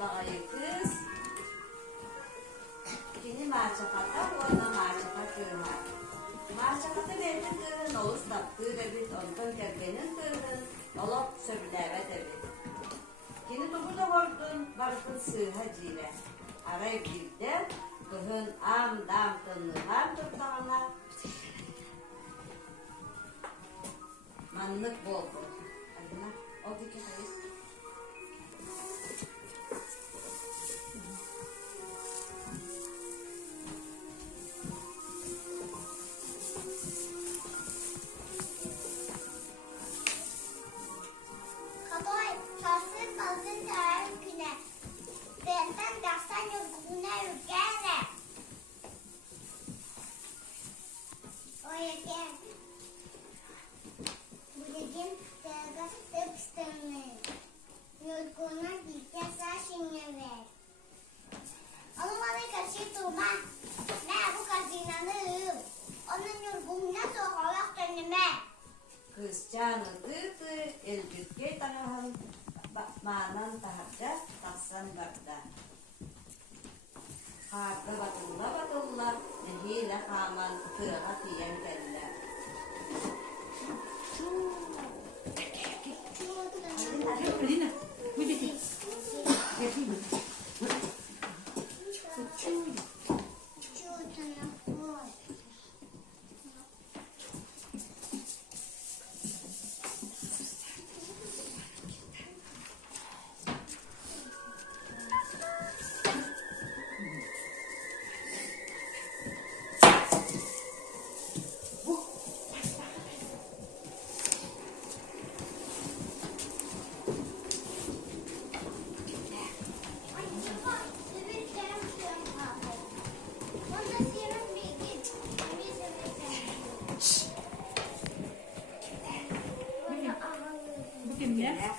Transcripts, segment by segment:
bağayı kız. Şimdi marçakata, ona marçakat görmez. Marçakatı verdi kırın, olur saptığı da bir ondan kerbenin kırın, olup söbüleve de bir. Şimdi topu da vurdun, barkın sığhacıyla. Arayıp girdi, kızın am dam tınlılar tutağına. Manlık bol bol. Adına, o dike hayır. Kızcanı tırtı, elbette tanıhan manan taharca taksan bakta. Harda batılla, nehiyle kaman tırğa tiyen kelle. Alina, muy bien. Ya.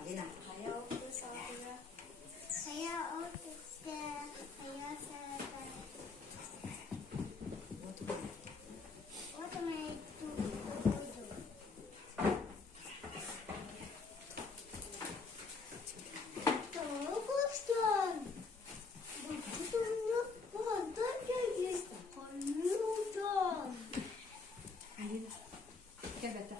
Alina. Gel Beta.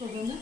Babanı.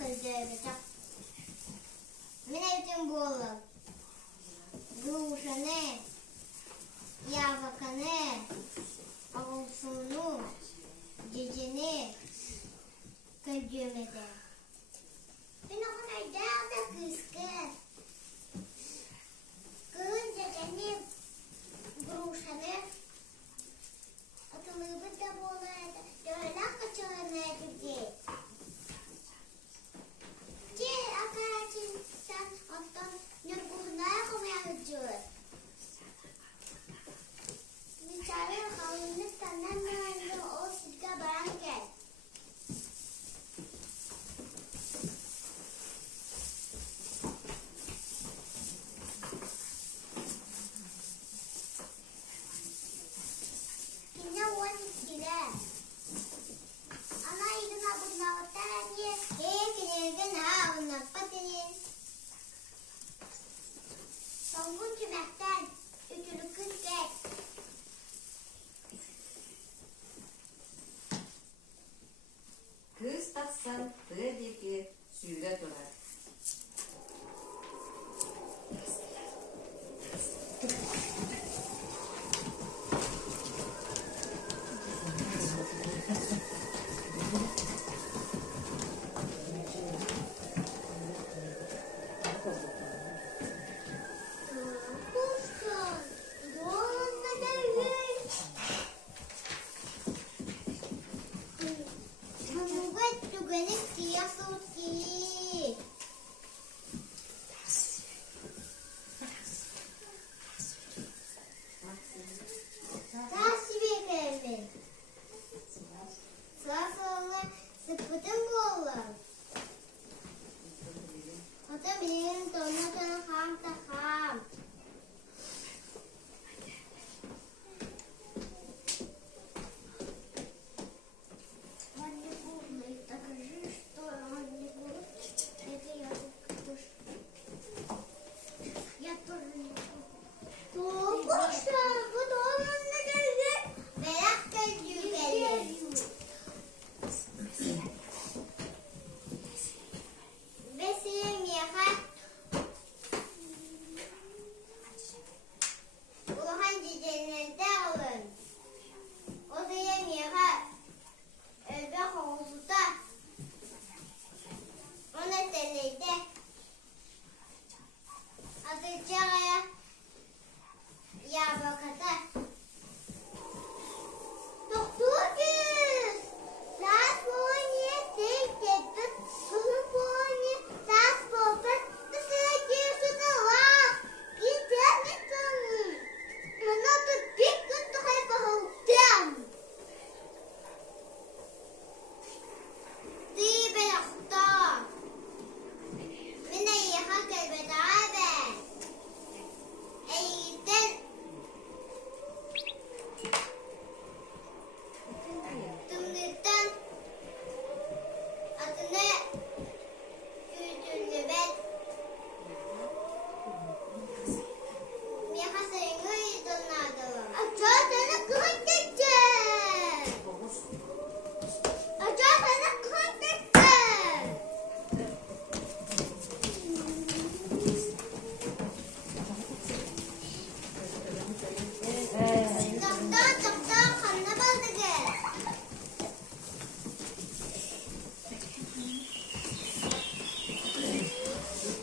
kızdıracak. Mine bu olur. Ruşanı, yavakanı, avulsunu, cicini, kırcımede. Ben o kadar da kıskın. Kırınca beni Ruşanı, atılığı da bu olaydı. Döyle kaçırmaya gitti. Akacın sen ondan nurgulunaya koyacağız. Bicara halini senden mühendisi o sizde baran gel. Yine on ikile. Ana idina bunlar tane. Kine ha bunlar patinin. Songun kümekten üçünü kız gel. Kız taksan tığdaki suyla durar. Kuşsun. Doğumda değil. Hamurget tügenik siyasuti. Tasvir edelim. Sağ sola sıpıtın bu olur. Hatta benim donatın ham da ham. Anne bu dокажи, что Анне bu. Это я тоже. Я тоже не могу. Kuşlar bu doğumunda gelir. Merak gelir. Besim yakar. Uluhan cicenlerde alın. O da yem yakar. Elbe havuzuda. Ona deneyde. Adıcağaya. Yavrakata. Doktor kız. Saat boyunca tek tepip. Kızın boyunca saat popet. Mesela girişine var. Gider misin? Bana da bir gün daha bakalım. Di ben akta. Mine yaha kelbet abi. Eğitim. Tümlükten adını yüzünü ben Miha sayını yüzünlerdi. Acaba sana kılıç geçeceğim. Acaba sana kılıç geçeceğim. Doktor kanına baldı gel.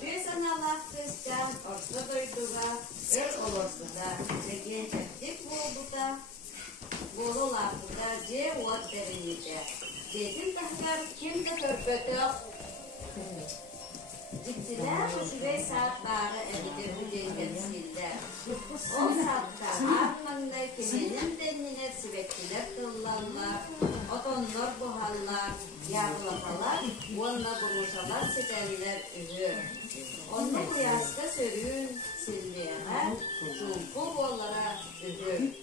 Bir sanalar kızcan orta duyduğuna öl olursa da zeki çektik bulduğunda bululardı da ce ot derinide. Dedim tahkar kimde törpötök. Gittiler şuraya saat barı evidir hüceyden sildiler. O saatte armanda kimenin denine sivektiler kıllanlar. Otonlar buhallar, yavrulatalar, onunla buluşalar siteller üzü. Onu kıyasta sörüğün sildiğine, çulku bollara üzü.